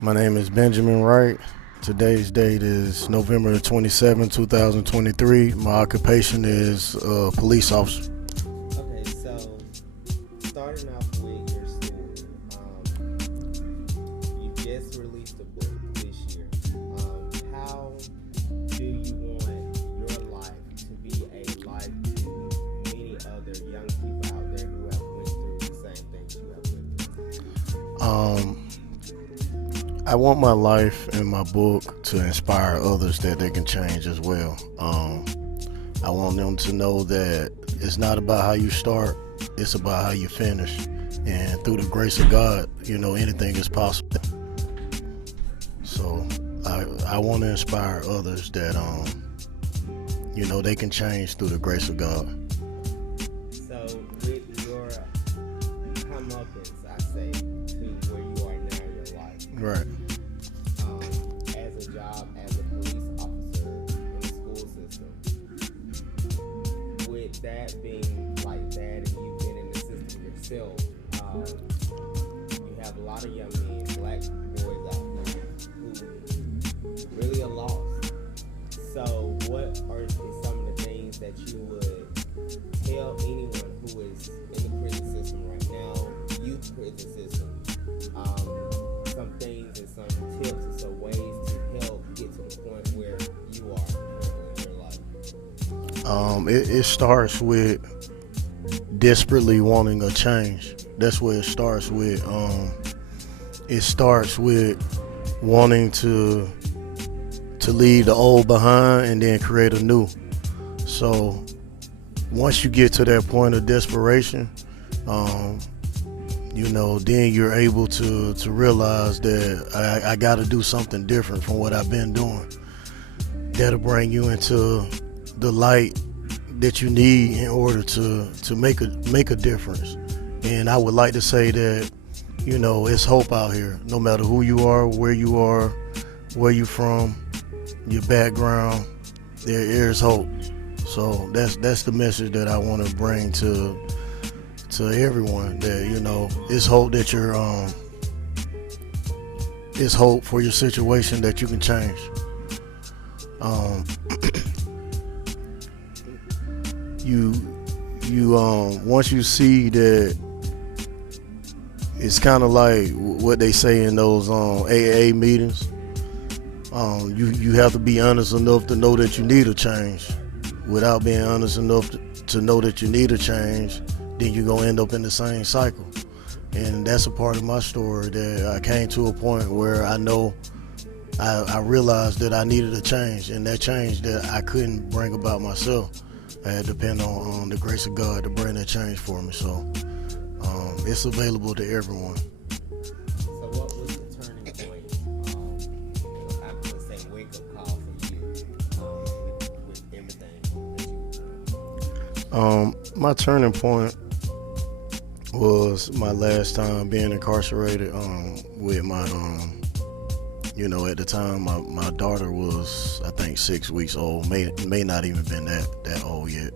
My name is Benjamin Wright. Today's date is November the 27th, 2023. My occupation is police officer. Okay, so starting off with your story, you just released a book this year. How do you want your life to be a life to many other young people out there who have went through the same things you have went through? Um, I want my life and my book to inspire others that they can change as well. I want them to know that it's not about how you start, it's about how you finish. And through the grace of God, anything is possible. So I want to inspire others that, they can change through the grace of God. So with your comeuppance, I say, to where you are now in your life, Right. as a job as a police officer in the school system, with that being like that and you been in the system yourself, you have a lot of young men, black boys out there who really are lost. So what are some of the things that you would tell anyone who is in the prison system right now, youth prison system, some things and some tips and some ways to help get to the point where you are in your life? It starts with desperately wanting a change. That's where it starts with. It starts with wanting to leave the old behind and then create a new. So once you get to that point of desperation, then you're able to realize that I got to do something different from what I've been doing. That'll bring you into the light that you need in order to make a difference. And I would like to say that it's hope out here. No matter who you are, where you from, your background, there is hope. So that's the message that I want to bring to everyone, that it's hope that it's hope for your situation that you can change. You once you see that, it's kind of like what they say in those AA meetings. You have to be honest enough to know that you need a change. Without being honest enough to know that you need a change, then you're gonna end up in the same cycle. And that's a part of my story, that I came to a point where I realized that I needed a change, and that change that I couldn't bring about myself. I had to depend on the grace of God to bring that change for me. So it's available to everyone. So what was the turning point? I would say wake up call for you, with everything that you were doing. My turning point was my last time being incarcerated, with my at the time my daughter was, I think, 6 weeks old, may not even been that old yet.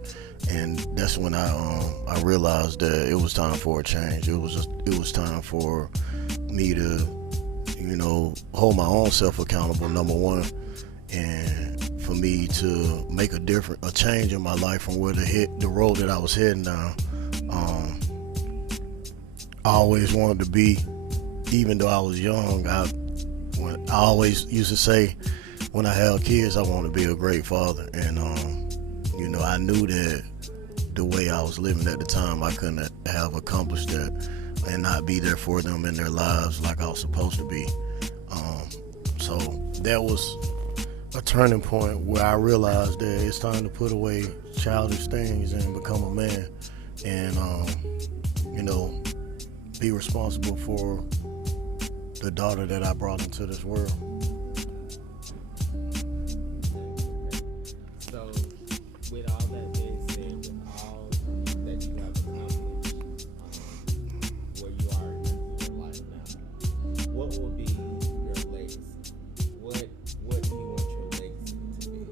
And that's when I realized that it was time for a change. It was time for me to hold my own self accountable, number one, and for me to make a change in my life from where the road that I was heading down. I always wanted to be, even though I was young, I always used to say, when I have kids, I want to be a great father. And I knew that the way I was living at the time, I couldn't have accomplished that and not be there for them in their lives like I was supposed to be. So that was a turning point where I realized that it's time to put away childish things and become a man, and be responsible for the daughter that I brought into this world. So, with all that being said, with all that you have accomplished, where you are in your life now, what will be your legacy? What do you want your legacy to be?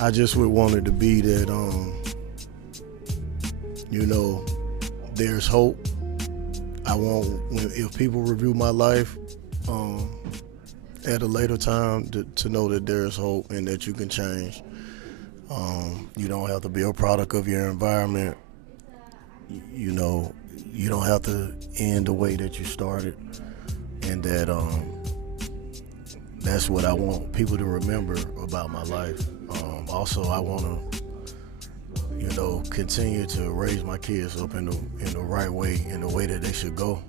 I just would want it to be that there's hope I want, if people review my life at a later time, to know that there is hope and that you can change. You don't have to be a product of your environment. You know, you don't have to end the way that you started, and that's what I want people to remember about my life. Also, I want to, continue to raise my kids up in the right way, in the way that they should go.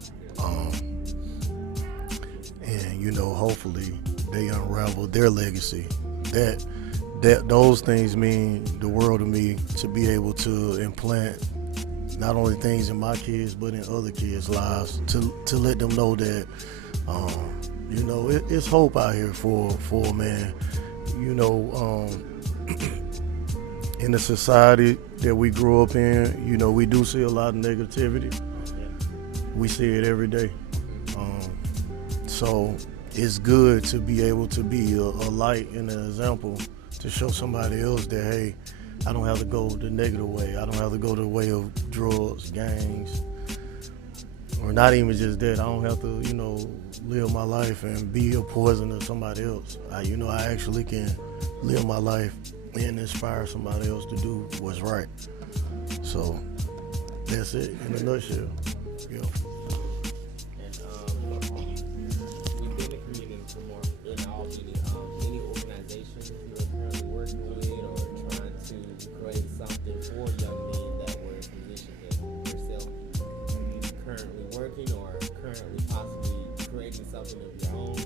And hopefully they unravel their legacy. Those things mean the world to me, to be able to implant not only things in my kids but in other kids' lives, to let them know that it's hope out here for a man. In the society that we grew up in, we do see a lot of negativity. We see it every day. So it's good to be able to be a light and an example to show somebody else that, hey, I don't have to go the negative way. I don't have to go the way of drugs, gangs, or not even just that. I don't have to, live my life and be a poison to somebody else. I actually can live my life and inspire somebody else to do what's right. So that's it in a nutshell. Yeah. Any organizations you are currently working with or trying to create something for young men that were in position that yourself, you currently working or currently possibly creating something of your own?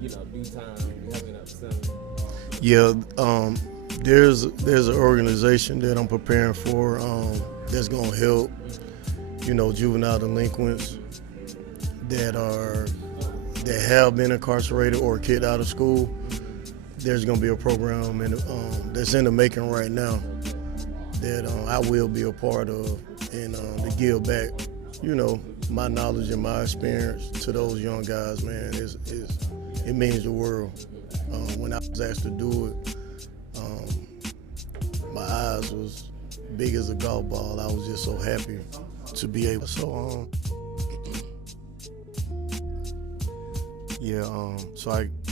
Due time coming up soon. Yeah, there's an organization that I'm preparing for that's gonna help juvenile delinquents that have been incarcerated or kicked out of school. There's gonna be a program that's in the making right now that I will be a part of, and to give back, my knowledge and my experience to those young guys. Man, it means the world. When I was asked to do it, my eyes was big as a golf ball. I was just so happy to be able. So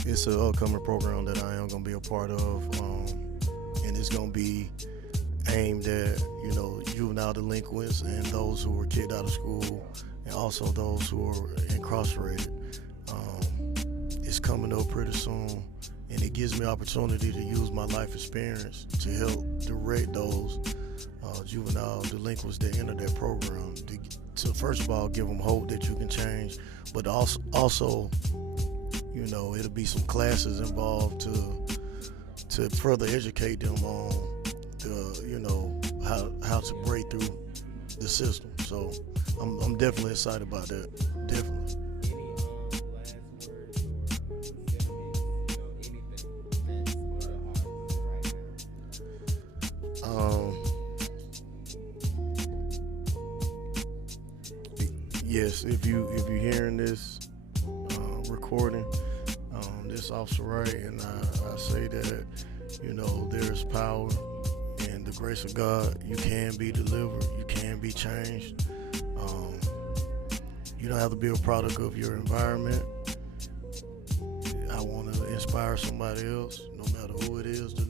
it's an upcoming program that I am gonna be a part of, and it's gonna be aimed at juvenile delinquents and those who were kicked out of school, and also those who are incarcerated. It's coming up pretty soon, and it gives me opportunity to use my life experience to help direct those juvenile delinquents that enter that program, to first of all give them hope that you can change, but also it'll be some classes involved to further educate them on how to break through the system. So I'm definitely excited about that. Definitely. Yes, if you're hearing this recording, this Officer Wright, and I say that there's power in the grace of God. You can be delivered. You can be changed. You don't have to be a product of your environment. I want to inspire somebody else, no matter who it is, to